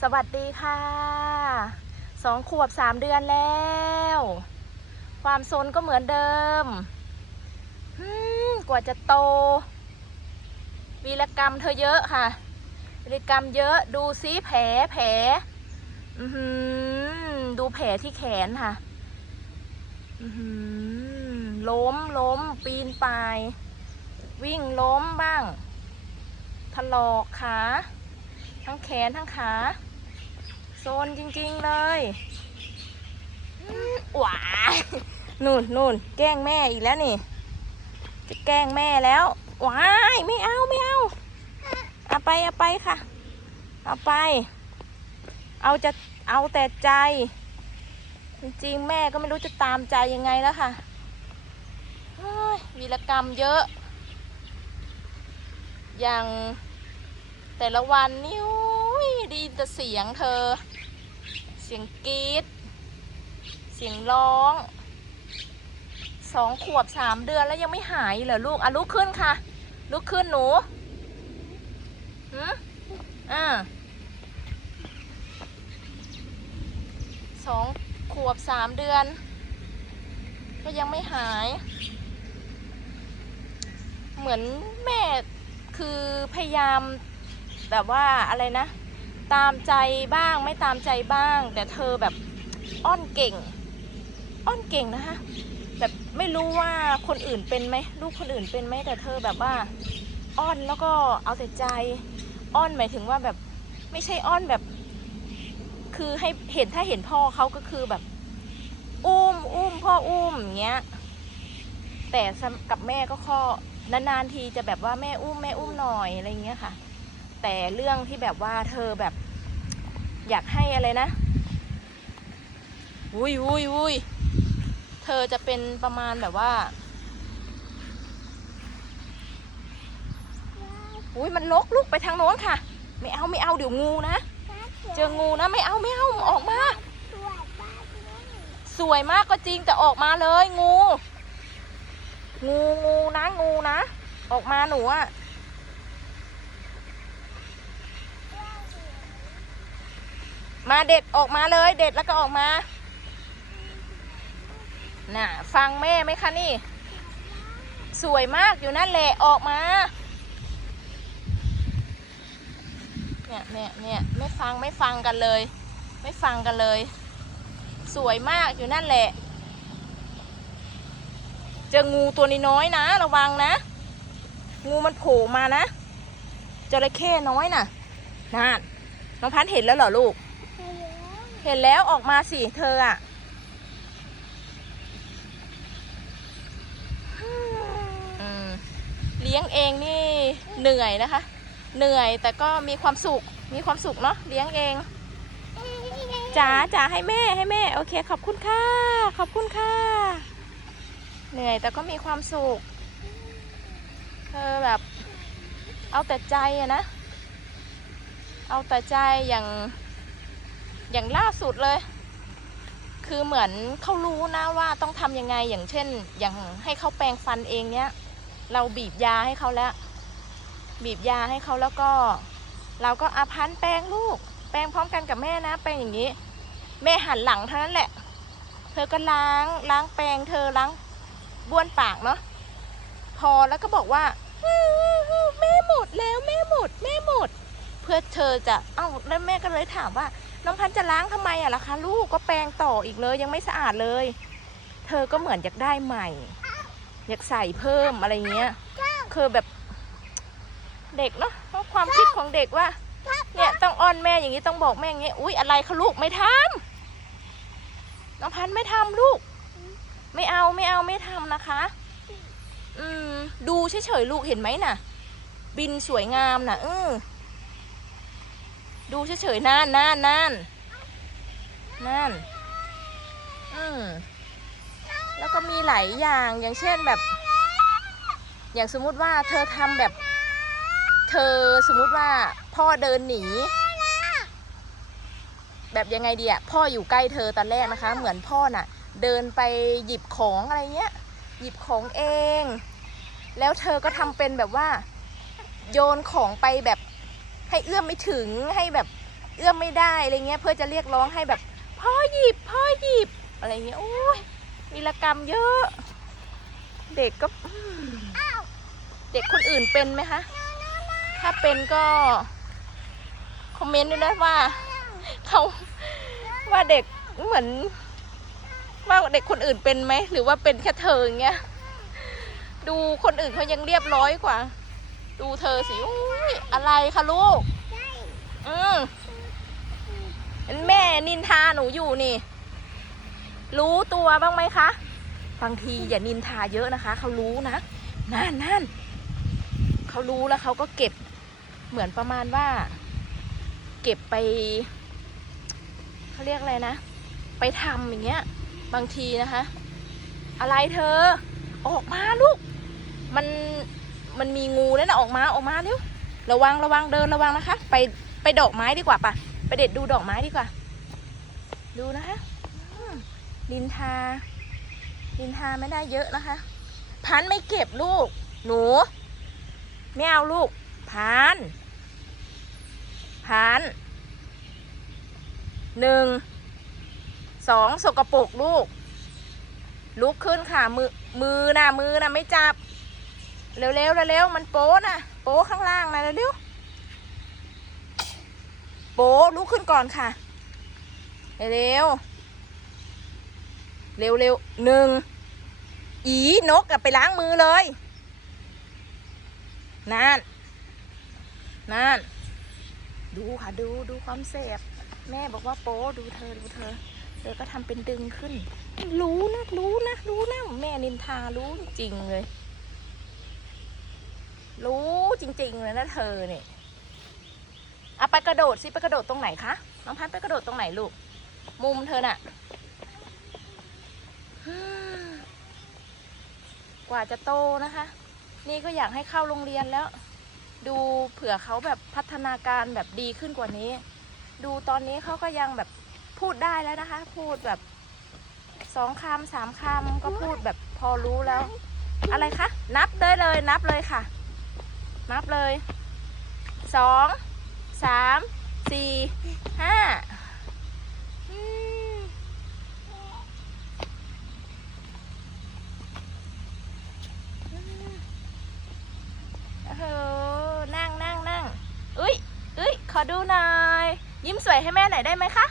สวัสดีค่ะสองขวบสามเดือนแล้ว ความซนก็เหมือนเดิมกว่าจะโต วีรกรรมเธอเยอะค่ะ วีรกรรมเยอะดูซิแผลแผลอือหือดูแผลที่แขนค่ะอือหือล้มล้มปีนป่าย วิ่งล้มบ้างถลอกขาทั้งแขนทั้งขา ซนจริงๆเลยหวานู่นนู่นแกล้งแม่อีกแล้วนี่ จะแกล้งแม่แล้วหวายไม่เอาไม่เอาเอาไปเอาไปค่ะ เอาไป เอาจะเอาแต่ใจ จริงๆแม่ก็ไม่รู้จะตามใจยังไงแล้วค่ะวีรกรรมเยอะ อย่างแต่ละวันนี่อุ๊ยไดีแต่เสียงเธอ เสียงกรีด เสียงร้อง สองขวบสามเดือนแล้วยังไม่หายเหรอลูกอะลุกขึ้นค่ะ ลุกขึ้นหนูหืมอ่าสองขวบสามเดือน ก็ยังไม่หาย เหมือนแม่คือพยายามแบบว่าอะไรนะ ตามใจบ้างไม่ตามใจบ้าง แต่เธอแบบอ้อนเก่ง อ้อนเก่งนะคะแบบไม่รู้ว่าคนอื่นเป็นไหมลูกคนอื่นเป็นไหมแต่เธอแบบว่าอ้อนแล้วก็เอาแต่ใจ อ้อนหมายถึงว่าแบบไม่ใช่อ้อนแบบ คือให้เห็นถ้าเห็นพ่อเขาก็คือแบบ อุ้มอุ้มพ่ออุ้มอย่างเงี้ยแต่กับแม่ก็ข้อนานๆทีจะแบบว่าแม่อุ้มแม่อุ้มหน่อยอะไรเงี้ยค่ะ แต่เรื่องที่แบบว่าเธอแบบอยากให้อะไรนะวุ้ยวุ้ยวุ้ยเธอจะเป็นประมาณแบบว่าอุ้ยมันลกลุกไปทางโน้นค่ะ ไม่เอาไม่เอาเดี๋ยวงูนะ เจองูนะไม่เอาไม่เอาออกมา สวยมากก็จริงแต่ออกมาเลยงู งูงูนะงูนะ ออกมาหนูอะ มาเด็ดออกมาเลยเด็ดแล้วก็ออกมา น่ะ ฟังแม่ไหมคะนี่ สวยมากอยู่นั่นแหละออกมา เนี่ยเนี่ยเนี่ยไม่ฟังไม่ฟังกันเลย ไม่ฟังกันเลย สวยมากอยู่นั่นแหละ เจองูตัวนี้น้อยนะ ระวังนะ งูมันโผล่มานะจระเข้น้อยน่ะนานน้องพันเห็นแล้วเหรอลูก เห็นแล้วออกมาสิเธออะเลี้ยงเองนี่เหนื่อยนะคะ เหนื่อยแต่ก็มีความสุข มีความสุขเนาะเลี้ยงเองจ๋าจ๋าให้แม่ให้แม่ โอเค ขอบคุณค่ะ ขอบคุณค่ะ เหนื่อยแต่ก็มีความสุขเธอแบบ เอาแต่ใจอะนะ เอาแต่ใจอย่าง อย่างล่าสุดเลย คือเหมือนเขารู้นะว่าต้องทำยังไงอย่างเช่น อย่างให้เขาแปรงฟันเองเนี้ย เราบีบยาให้เขาแล้ว บีบยาให้เขาแล้วก็ เราก็อาพันแปรงลูก แปรงพร้อมกันกับแม่นะแปรงอย่างนี้ แม่หันหลังเท่านั้นแหละ เธอก็ล้างล้างแปรงเธอล้างบ้วนปากเนาะพอแล้วก็บอกว่าแม่หมดแล้วแม่หมดแม่หมด พื่อเธอจะเอ้าแล้วแม่ก็เลยถามว่า น้องพันธ์จะล้างทำไมอะล่ะคะ ลูกก็แปรงต่ออีกเลยยังไม่สะอาดเลย เธอก็เหมือนอยากได้ใหม่ อยากใส่เพิ่มอะไรเงี้ยคือแบบเด็กเนาะเพราะความคิดของเด็กว่าเนี่ยต้องอ้อนแม่อย่างนี้ต้องบอกแม่อย่างนี้อุ๊ยอะไรคะลูกไม่ทำน้องพันธ์ไม่ทำลูก ไม่เอาไม่เอาไม่ทำนะคะ อืมดูเฉยๆลูกเห็นไหมน่ะ บินสวยงามน่ะเออ ดูเฉยๆนั่นนั่นนั่นนั่นอืมแล้วก็มีหลายอย่างอย่างเช่นแบบ อย่างสมมุติว่าเธอทำแบบ เธอสมมุติว่าพ่อเดินหนี แบบยังไงดีอะพ่ออยู่ใกล้เธอตอนแรกนะคะ เหมือนพ่อน่ะ เดินไปหยิบของอะไรเงี้ย หยิบของเอง แล้วเธอก็ทำเป็นแบบว่า โยนของไปแบบ ให้เอื้อมไม่ถึงให้แบบเอื้อมไม่ได้อะไรเงี้ยเพื่อจะเรียกร้องให้แบบพ่อหยิบพ่อหยิบอะไรเงี้ยโอ้ยวีรกรรมเยอะ เด็กก็อืมเด็กคนอื่นเป็นไหมคะถ้าเป็นก็คอมเมนต์ด้วยนะว่าเขาว่าเด็กเหมือน ว่าเด็กคนอื่นเป็นไหมหรือว่าเป็นแค่เธออย่างเงี้ยดูคนอื่นเขายังเรียบร้อยกว่า ดูเธอสิอุ๊ยอะไรคะลูก อืมแม่นินทาหนูอยู่นี่ รู้ตัวบ้างไหมคะ บางทีอย่านินทาเยอะนะคะ เขารู้นะ นั่นนั่นเขารู้แล้วเขาก็เก็บ เหมือนประมาณว่า เก็บไป เขาเรียกอะไรนะ ไปทำอย่างเงี้ย บางทีนะคะ อะไรเธอ ออกมาลูก มัน มันมีงูนั่นนะออกมาออกมาเร็วระวังระวังเดินระวังนะคะ ไปไปดอกไม้ดีกว่าปะไปเด็ดดูดอกไม้ดีกว่า ดูนะคะอืมลินทาลินทาไม่ได้เยอะนะคะ พันไม่เก็บลูก หนูไม่เอาลูกพันพันหนึ่งสองสกปรกลูก ลุกขึ้นค่ะมือมือนะมือนะไม่จับ เร็วๆเร็วๆมันโป๊นะ โป๊ข้างล่างนะเร็วๆโป๊ลุกขึ้นก่อนค่ะ เร็วๆเร็วๆหนึ่งอีนกกับไปล้างมือเลยนั่นนั่นดูค่ะดูดูความเสพแม่บอกว่าโป๊ดูเธอดูเธอเธอก็ทำเป็นดึงขึ้น รู้นะรู้นะรู้นะแม่นินทารู้จริงเลย รู้จริงๆเลยนะเธอเนี่ยเอาไปกระโดดสิไปกระโดดตรงไหนคะน้องพันธุ์ไปกระโดดตรงไหนลูก มุมเธอน่ะ กว่าจะโตนะคะ นี่ก็อยากให้เข้าโรงเรียนแล้ว ดูเผื่อเขาแบบพัฒนาการแบบดีขึ้นกว่านี้ ดูตอนนี้เขาก็ยังแบบพูดได้แล้วนะคะ พูดแบบสองคำสามคำก็พูดแบบพอรู้แล้ว อะไรคะ นับได้เลยนับเลยค่ะ นับเลยสองสามสี่ห้าอืมโอ้โหนั่งนั่งนั่งอุ้ยอุ้ยขอดูหน่อย ยิ้มสวยให้แม่หน่อยได้ไหมคะ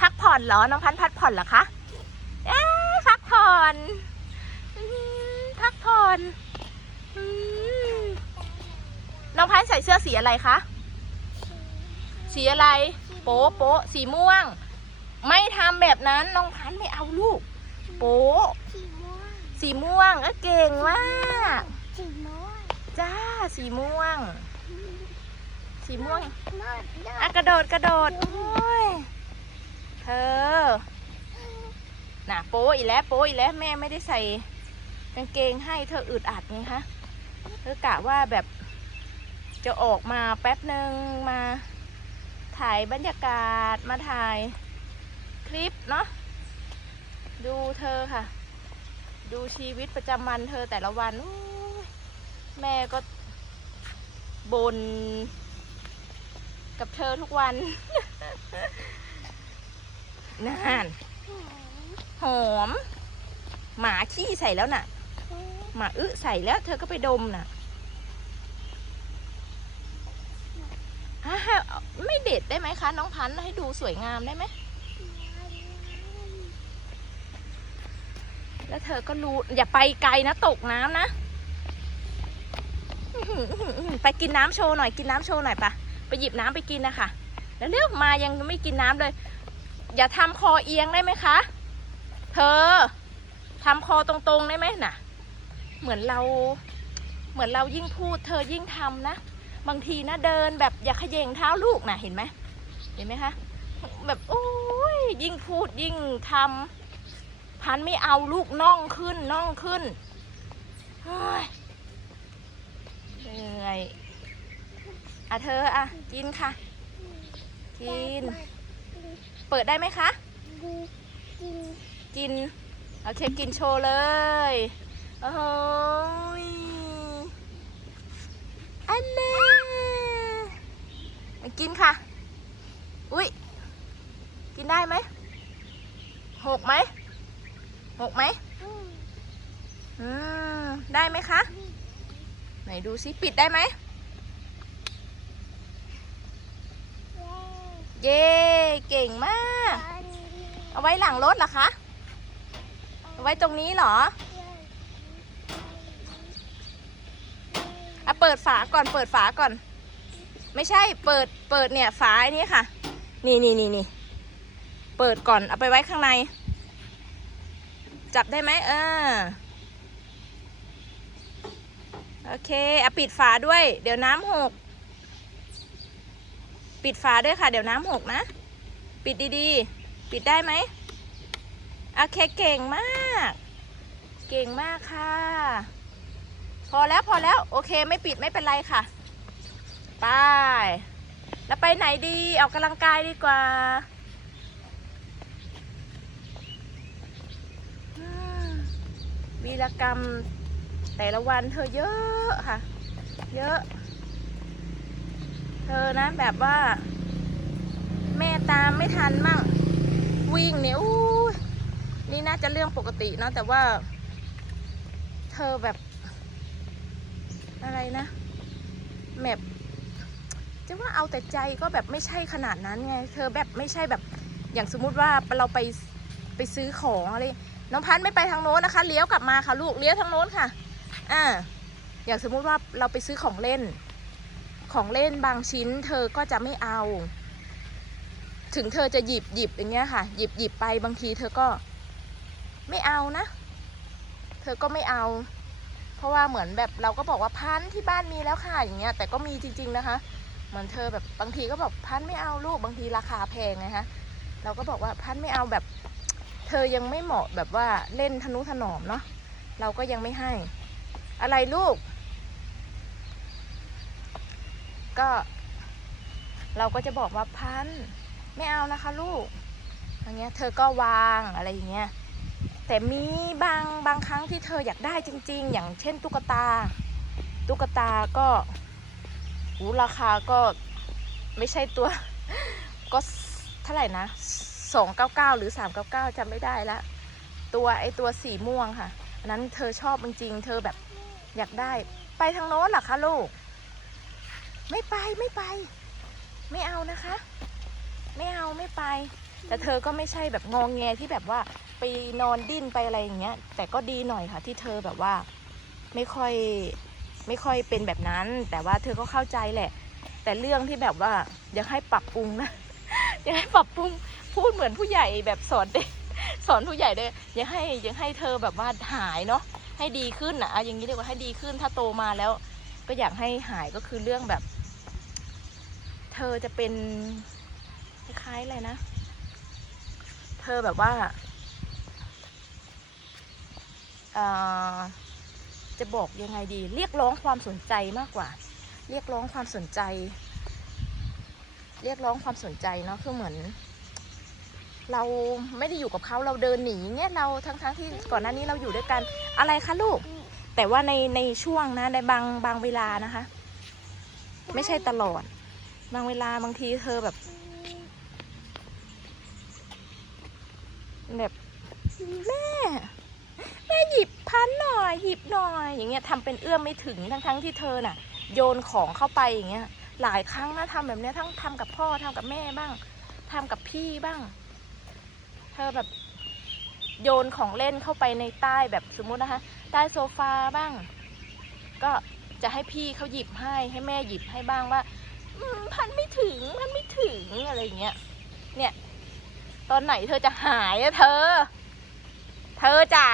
พักผ่อนเหรอ น้องพันพักผ่อนเหรอคะพักผ่อน พักผ่อน น้องพันธุ์ใส่เสื้อสีอะไรคะ สีอะไร โป๊ะโป๊ะสีม่วง ไม่ทำแบบนั้นน้องพันธุ์ไม่เอาลูก โป๊ะสีม่วงสีม่วงเออเก่งมากสีม่วงจ้าสีม่วง สีม่วงนอดนออะดกระโดดกระโดดโอ้ยเธอน่ะโป๊ะอีกแล้วโป๊ะอีกแล้วแม่ไม่ได้ใส่กางเกงให้เธออึดอัดไงคะเธอกะว่าแบบ จะออกมาแป๊บหนึ่งมาถ่ายบรรยากาศมาถ่ายคลิปเนาะดูเธอค่ะ ดูชีวิตประจำวันเธอแต่ละวันแม่ก็บนกับเธอทุกวันนั่นหอม หมาขี้ใส่แล้วน่ะ หมาอึใส่แล้ว เธอก็ไปดมน่ะ อะไม่เด็ดได้ไหมคะ น้องพันธุ์ให้ดูสวยงามได้ไหม แล้วเธอก็รู้ อย่าไปไกลนะตกน้ำนะอื้อหืออื้อหือไปกินน้ำโชว์หน่อยกินน้ำโชว์หน่อยปะไปหยิบน้ำไปกินนะคะ แล้วเรียกมายังไม่กินน้ำเลย อย่าทำคอเอียงได้ไหมคะ เธอทำคอตรงๆได้ไหมน่ะ เหมือนเรา เหมือนเรายิ่งพูด เธอยิ่งทำนะ บางทีนะเดินแบบอย่าเขย่งเท้าลูกนะเห็นไหมเห็นไหมคะ แบบโอ้ยยิ่งพูดยิ่งทำพันไม่เอาลูกน่องขึ้นน่องขึ้นเหนื่อยอะเธออะกินค่ะ กิน เปิดได้ไหมคะ กิน โอเคกินโชว์เลยโอ้ยอันนี้ มากินค่ะ อุ้ยกินได้ไหม หกไหม หกไหมอืมอืมได้ไหมคะ ไหนดูซิปิดได้ไหม เย้เก่งมาก เอาไว้หลังรถเหรอคะ เอาไว้ตรงนี้เหรอเอะเปิดฝาก่อน เปิดฝาก่อน ไม่ใช่เปิดเปิดเนี่ยฝาอันนี้ค่ะ นี่นี่นี่นี่เปิดก่อนเอาไปไว้ข้างใน จับได้ไหมเออโอเคเอะปิดฝาด้วย เดี๋ยวน้ำหก ปิดฝาด้วยค่ะ เดี๋ยวน้ำหกนะ ปิดดีๆ ปิดได้ไหมโอเคเก่งมาก เก่งมากค่ะ พอแล้วพอแล้ว โอเค ไม่ปิดไม่เป็นไรค่ะ ไป แล้วไปไหนดี ออกกำลังกายดีกว่าวีรกรรมแต่ละวันเธอเยอะค่ะ เยอะ เธอนะแบบว่า แม่ตามไม่ทันมั่ง วิ่งเนี่ยอู้นี่น่าจะเรื่องปกติเนาะแต่ว่า เธอแบบ อะไรนะแบบ จะว่าเอาแต่ใจก็แบบไม่ใช่ขนาดนั้นไง เธอแบบไม่ใช่แบบอย่างสมมุติว่าเราไปไปซื้อของอะไรน้องพันธ์ไม่ไปทางโน้นนะคะ เลี้ยวกลับมาค่ะลูกเลี้ยวทางโน้นค่ะ อ่า อย่างสมมุติว่าเราไปซื้อของเล่น ของเล่นบางชิ้น เธอก็จะไม่เอา ถึงเธอจะหยิบหยิบอย่างเงี้ยค่ะ หยิบหยิบไปบางทีเธอก็ไม่เอานะ เธอก็ไม่เอา เพราะว่าเหมือนแบบเราก็บอกว่าพันธ์ที่บ้านมีแล้วค่ะอย่างเงี้ย แต่ก็มีจริง ๆนะคะ เหมือนเธอแบบบางทีก็บอกพันไม่เอาลูกบางทีราคาแพงไงคะเราก็บอกว่าพันไม่เอาแบบ เธอยังไม่เหมาะแบบว่าเล่นทนุถนอมเนาะเราก็ยังไม่ให้ อะไรลูก ก็ เราก็จะบอกว่าพันไม่เอานะคะลูกอย่างเงี้ย เธอก็วางอะไรอย่างเงี้ยแต่มีบางบางครั้งที่เธออยากได้จริง ๆ อย่างเช่นตุ๊กตา ตุ๊กตาก็ หูราคาก็ไม่ใช่ตัว ก็เท่าไหร่นะสองเก้าเก้าหรือสามเก้าเก้าจำไม่ได้ละ ตัวไอตัวสีม่วงค่ะอันนั้นเธอชอบจริงๆเธอแบบอยากได้ ไปทางโน้นหรอคะลูก ไม่ไปไม่ไป ไม่เอานะคะ ไม่เอาไม่ไป แต่เธอก็ไม่ใช่แบบงองแงที่แบบว่าไปนอนดิ้นไปอะไรอย่างเงี้ย แต่ก็ดีหน่อยค่ะ ที่เธอแบบว่า ไม่ค่อย ไม่ค่อยเป็นแบบนั้น แต่ว่าเธอก็เข้าใจแหละ แต่เรื่องที่แบบว่าอยากให้ปรับปรุงนะอยากให้ปรับปรุงพูดเหมือนผู้ใหญ่แบบสอนเด็กสอนผู้ใหญ่เลยอยากให้อยากให้เธอแบบว่าหายเนาะให้ดีขึ้นอะอาอย่างนี้ดีกว่าให้ดีขึ้นถ้าโตมาแล้ว ก็อยากให้หายก็คือเรื่องแบบ เธอจะเป็นคล้ายๆอะไรนะ เธอแบบว่าเอ่อ จะบอกยังไงดี เรียกร้องความสนใจมากกว่า เรียกร้องความสนใจ เรียกร้องความสนใจเนาะคือเหมือน เราไม่ได้อยู่กับเขาเราเดินหนีเงี้ยเราทั้งๆทที่ก่อนหน้านี้เราอยู่ด้วยกันอะไรคะลูก แต่ว่าในในช่วงนะในบางบางเวลานะคะ ไม่ใช่ตลอด บางเวลาบางทีเธอแบบ แบบแม่แม่หยิบ พันหน่อยหยิบหน่อย อย่างเงี้ยทำเป็นเอื้อมไม่ถึงทั้งทั้งๆที่เธอน่ะ โยนของเข้าไปอย่างเงี้ย หลายครั้งนะทำแบบเนี้ยทั้งทำกับพ่อทำกับแม่บ้างทำกับพี่บ้าง เธอแบบโยนของเล่นเข้าไปในใต้แบบสมมุตินะคะ ใต้โซฟาบ้าง ก็จะให้พี่เขาหยิบให้ให้แม่หยิบให้บ้างว่าอพันไม่ถึงพันไม่ถึงอะไรเงี้ย เนี่ย ตอนไหนเธอจะหายอะเธอ เธอจ๋า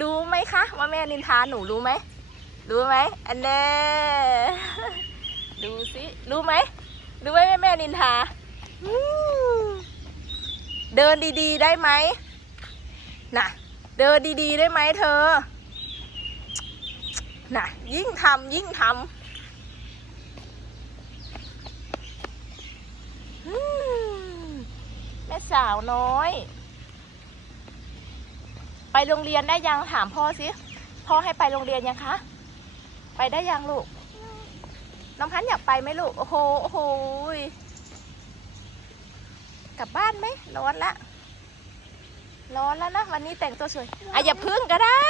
รู้ไหมคะ ว่าแม่นินทาหนูรู้ไหม รู้ไหมอันเน่ดูสิรู้ไหมรู้ไหมแม่แม่นินทา เดินดีๆ ได้ไหมน่ะ เดินดีๆ ได้ไหมเธอ น่ะ ยิ่งทำยิ่งทำแม่สาวน้อย ไปโรงเรียนได้ยังถามพ่อสิพ่อให้ไปโรงเรียนยังคะ ไปได้ยังลูก น้องพันธุ์อยากไปไหมลูก โอ้โหโอ้โหยกลับบ้านไหมร้อนละร้อนแล้วนะวันนี้แต่งตัวสวยอะอย่าพึ่งก็ได้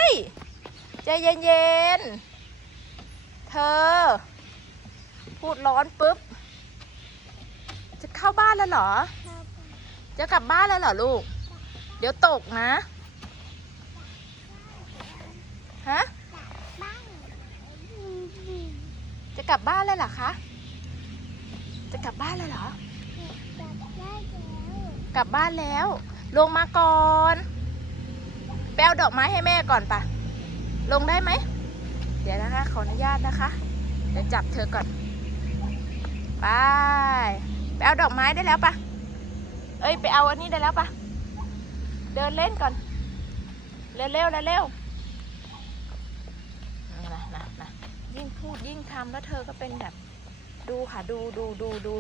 ใจเย็นๆ เธอ พูดร้อนปุ๊บ จะเข้าบ้านแล้วเหรอเข้าไปจะกลับบ้านแล้วเหรอลูก เดี๋ยวตกนะ ฮะ จะกลับบ้านแล้วเหรอคะ จะกลับบ้านแล้วเหรอ กลับบ้านแล้ว ลงมาก่อนไปเอาดอกไม้ให้แม่ก่อนปะลงได้ไหม เดี๋ยวนะคะ ขออนุญาตนะคะ เดี๋ยวจับเธอก่อน ไป ไปเอาดอกไม้ได้แล้วปะเอ้ย ไปเอาอันนี้ได้แล้วปะเดินเล่นก่อน เร็วๆเร็วๆเร็วๆนะนะนะยิ่งพู ดยิ่งทำแล้วเธอก็เป็นแบบ ดูค่ะดูดูดูดู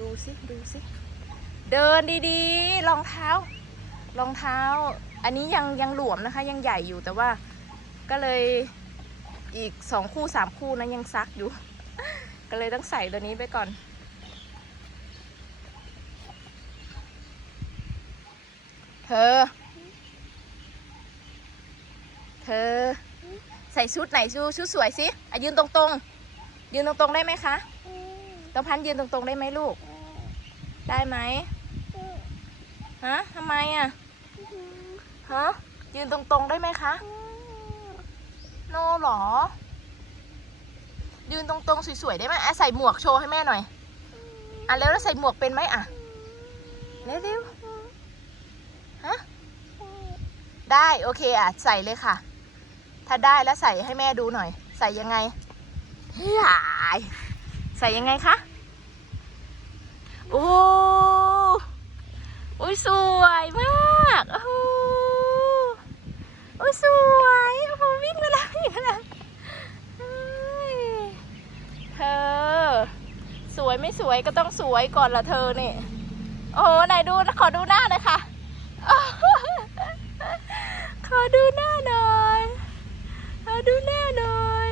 ดูสิดูสิ เดินดีๆรองเท้า รองเท้า อันนี้ยังยังหลวมนะคะ ยังใหญ่อยู่แต่ว่าก็เลยอีกสองคู่สามคู่นั้นยังซักอยู่ ก็เลยต้องใส่ตัวนี้ไปก่อน เธอ เธอ ใส่ชุดไหนชูชุดสวยสิอะยืนตรงๆ ยืนตรงๆได้ไหมคะต้องพันยืนตรงๆได้ไหมลูก ได้ไหมฮะทำไมอะฮะยืนตรงๆได้ไหมคะโนหรอ ยืนตรงๆสวยๆได้ไหมอะใส่หมวกโชว์ให้แม่หน่อยอะแล้วแล้วใส่หมวกเป็นไหมอะเร็วๆฮะได้โอเคอะใส่เลยค่ะ ถ้าได้แล้วใส่ให้แม่ดูหน่อย ใส่ยังไงเฮ้ยใส่ยังไงคะโอ้โอ้ยสวยมากโอ้โอ้ยสวยโอ้โหวิ่งมาแล้ววิ่งมาแล้วเธอ สวยไม่สวยก็ต้องสวยก่อนละเธอเนี่ยโอ้ไหนดูขอดูหน้าหน่อยค่ะขอดูหน้าหน่อย ขอดูหน้าหน่อย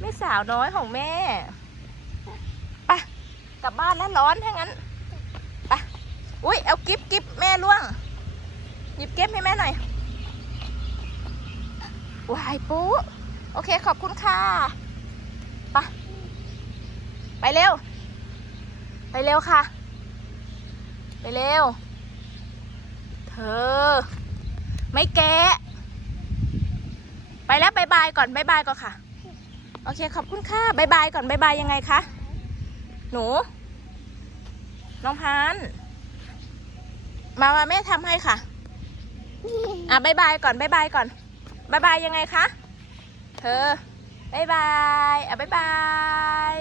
แม่ สาวน้อยของแม่ไปกลับบ้านแล้วร้อนถ้างั้นไปอุ้ยเอากิฟกิฟแม่ล่วง หยิบเก็บให้แม่หน่อยวายปุ๊โอเคขอบคุณค่ะไปไปเร็ว ไปเร็วค่ะ ไปเร็ว เธอ ไม่แกะไปแล้วบายบายก่อนบายบายก่อนค่ะ โอเค ขอบคุณค่ะบายบายก่อนบายบายยังไงคะ หนู น้องพัน มามาแม่ทำให้ค่ะ อะบายบายก่อนบายบายก่อนบายบายยังไงคะ เธอบายบาย อะบายบาย